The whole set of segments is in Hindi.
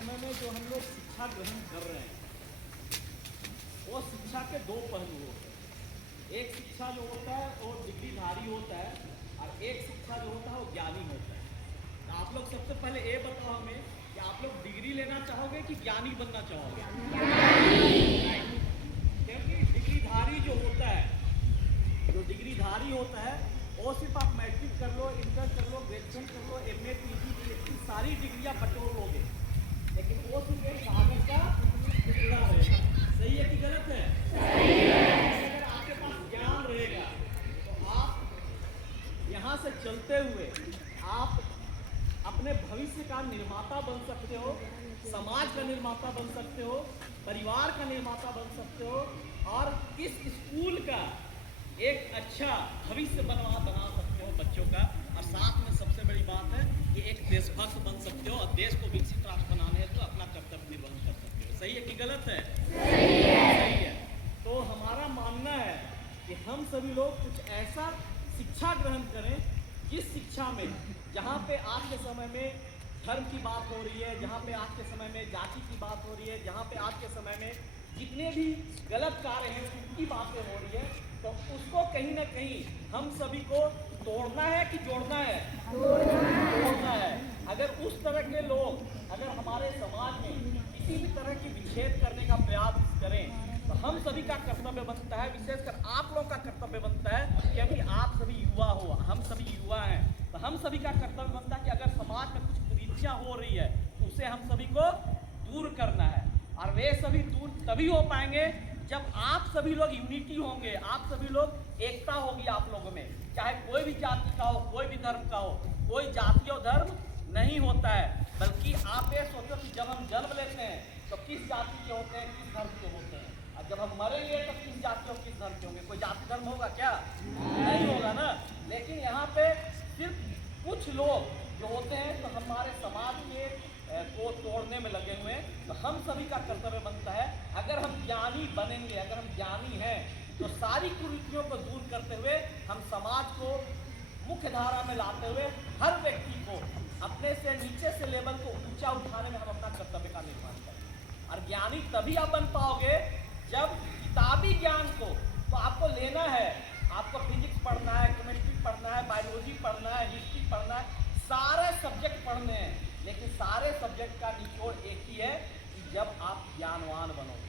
समय में जो हम लोग शिक्षा ग्रहण कर रहे हैं वो शिक्षा के दो पहलू होते हैं। एक शिक्षा जो होता है वो डिग्रीधारी होता है और एक शिक्षा जो होता है वो ज्ञानी होता है। तो आप लोग सबसे पहले ये बताओ हमें कि आप लोग डिग्री लेना चाहोगे कि ज्ञानी बनना चाहोगे? क्योंकि डिग्रीधारी जो होता है, जो डिग्रीधारी होता है वो सिर्फ आप मैट्रिक कर लो, इंटर कर लो, ग्रेजुएशन कर लो, एमए, पीजी, पीएचडी सारी डिग्रियां बटोर लोगे, लेकिन वो सिर्फ एक कागज का टुकड़ा रहेगा। सही है कि गलत है? सही है। अगर आपके पास ज्ञान रहेगा तो आप यहाँ से चलते हुए आप अपने भविष्य का निर्माता बन सकते हो, समाज का निर्माता बन सकते हो, परिवार का निर्माता बन सकते हो और इस स्कूल का एक अच्छा भविष्य बना सकते हो बच्चों का। और साथ में सबसे बड़ी बात है कि एक देशभक्त बन सकते हो और देश को विकसित राष्ट्र बनाने तो अपना कर्तव्य निर्वहन कर सकते हो। सही है कि गलत है? सही है। सही है। तो हमारा मानना है कि हम सभी लोग कुछ ऐसा शिक्षा ग्रहण करें जिस शिक्षा में जहाँ पे आज के समय में धर्म की बात हो रही है, जहाँ पे आज के समय में जाति की बात हो रही है, जहाँ पे आज के समय में जितने भी गलत कार्य हैं उनकी बातें हो रही है, तो उसको कहीं ना कहीं हम सभी को तोड़ना है कि जोड़ना है? तोड़ना है। अगर उस तरह के लोग अगर हमारे समाज में किसी भी तरह की विच्छेद करने का प्रयास करें तो हम सभी का कर्तव्य बनता है, विशेषकर आप लोग का कर्तव्य बनता है, क्योंकि आप सभी युवा हो, हम सभी युवा हैं, तो हम सभी का कर्तव्य बनता है कि अगर समाज में कुछ कुरीतियां हो रही है तो उसे हम सभी को दूर करना है। और वे सभी दूर तभी हो पाएंगे जब आप सभी लोग यूनिटी होंगे, आप सभी लोग एकता होगी आप लोगों में, चाहे कोई भी जाति का हो, कोई भी धर्म का हो। कोई जाति और धर्म नहीं होता है, बल्कि आप ये सोचो कि जब हम जन्म लेते हैं तो किस जाति के होते हैं, किस धर्म के होते हैं, और जब हम मरेंगे तो किस जाति और किस धर्म के होंगे? कोई जाति धर्म होगा क्या? नहीं होगा ना। लेकिन यहाँ पे सिर्फ कुछ लोग जो होते हैं तो हमारे समाज के को तोड़ने में लगे हुए हैं। तो हम सभी का कर्तव्य बनता है, अगर हम ज्ञानी बनेंगे, अगर हम ज्ञानी हैं तो सारी कुरीतियों को दूर करते हुए हम समाज को मुख्य धारा में लाते हुए हर व्यक्ति को अपने से नीचे से लेवल को ऊंचा उठाने में हम अपना कर्तव्य का निर्माण करें। और ज्ञानी तभी आप बन पाओगे जब किताबी ज्ञान को तो आपको लेना है, आपको फिजिक्स पढ़ना है, केमिस्ट्री पढ़ना है, बायोलॉजी पढ़ना है, हिस्ट्री पढ़ना है, सारे सब्जेक्ट पढ़ने हैं, लेकिन सारे सब्जेक्ट का निचोड़ एक ही है कि जब आप ज्ञानवान बनोगे,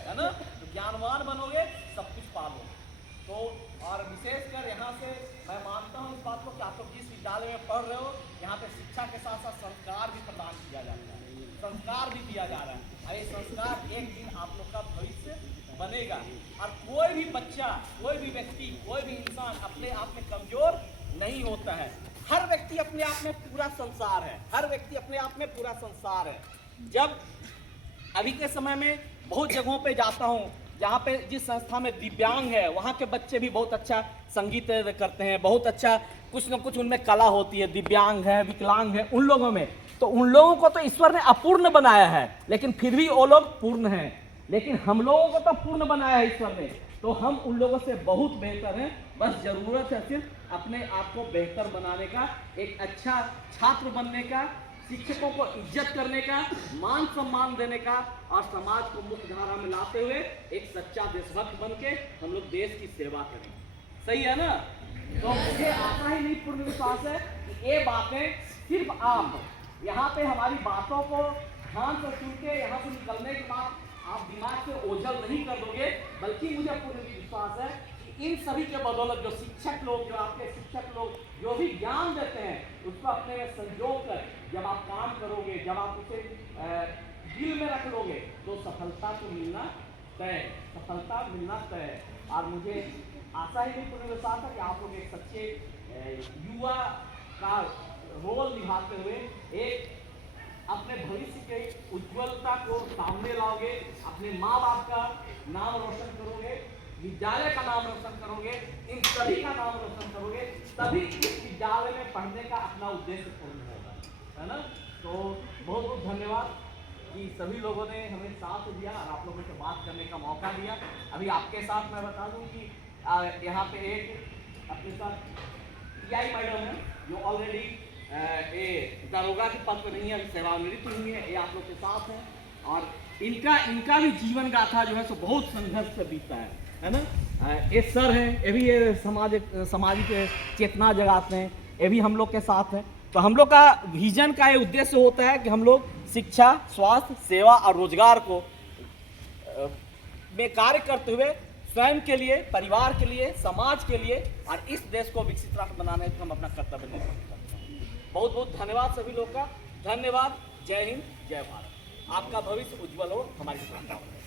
है ना, तो ज्ञानवान बनोगे सब कुछ पालोगे। तो और विशेषकर यहाँ से मैं मानता हूँ इस बात को कि आप लोग जिस विद्यालय में पढ़ रहे हो यहाँ पे शिक्षा के साथ साथ संस्कार भी प्रदान किया जाता है, संस्कार भी दिया जा रहा है, और ये संस्कार एक दिन आप लोग का भविष्य बनेगा। और कोई भी बच्चा, कोई भी व्यक्ति, कोई भी इंसान अपने आप में कमजोर नहीं होता है। हर व्यक्ति अपने आप में पूरा संसार है, हर व्यक्ति अपने आप में पूरा संसार है। जब अभी के समय में बहुत जगहों पे जाता हूँ जहाँ पे जिस संस्था में दिव्यांग है वहाँ के बच्चे भी बहुत अच्छा संगीत करते हैं, बहुत अच्छा कुछ न कुछ उनमें कला होती है। दिव्यांग है, विकलांग है, उन लोगों में तो उन लोगों को तो ईश्वर ने अपूर्ण बनाया है, लेकिन फिर भी वो लोग पूर्ण हैं। लेकिन हम लोगों को तो पूर्ण बनाया है ईश्वर ने, तो हम उन लोगों से बहुत बेहतर हैं। बस जरूरत है सिर्फ अपने आप को बेहतर बनाने का, एक अच्छा छात्र बनने का, शिक्षकों को इज्जत करने का, मान सम्मान देने का, और समाज को मुख्य धारा में लाते हुए एक सच्चा देशभक्त बन के हम लोग देश की सेवा करें। सही है ना? तो मुझे आशा ही नहीं, पूर्ण विश्वास है कि ये बातें सिर्फ आप यहाँ पे हमारी बातों को ध्यान से सुन के यहाँ से निकलने के बाद आप दिमाग से ओझल नहीं कर दोगे, बल्कि मुझे पूर्ण विश्वास है कि इन सभी के बदौलत जो शिक्षक लोग, जो आपके शिक्षक लोग जो भी ज्ञान देते हैं उसको अपने में संजो कर जब आप काम करोगे, जब आप उसे दिल में रख लोगे तो सफलता को मिलना तय, सफलता मिलना तय। और मुझे आशा ही नहीं, पूर्ण विश्वास है कि आप लोग एक सच्चे युवा का रोल निभाते हुए एक अपने भविष्य के उज्ज्वलता को सामने लाओगे, अपने माँ बाप का नाम रोशन करोगे, विद्यालय का नाम रोशन करोगे, इन सभी का नाम रोशन करोगे, तभी इस विद्यालय में पढ़ने का अपना उद्देश्य पूर्ण होगा, है ना। तो बहुत बहुत धन्यवाद कि सभी लोगों ने हमें साथ दिया और आप लोगों से बात करने का मौका दिया। अभी आपके साथ मैं बता दूं कि यहाँ पे एक अपने साथ टीआई मैडम है जो ऑलरेडी ये दरोगा के पद पर नहीं है, सेवानिवृत्त हुई है, ये आप लोग के साथ हैं। और इनका भी जीवन गाथा जो है सो बहुत संघर्ष से बीतता है ना। ये सर हैं, ये भी ये सामाजिक चेतना जगाते हैं, ये भी हम लोग के साथ हैं। तो हम लोग का विजन का ये उद्देश्य होता है कि हम लोग शिक्षा, स्वास्थ्य, सेवा और रोजगार को में कार्य करते हुए स्वयं के लिए, परिवार के लिए, समाज के लिए और इस देश को विकसित राष्ट्र बनाने में हम अपना कर्तव्य निर्वहन करते हैं। बहुत बहुत धन्यवाद सभी लोग का। धन्यवाद। जय हिंद, जय भारत। आपका भविष्य उज्जवल हो, हमारी शुभकामनाएं।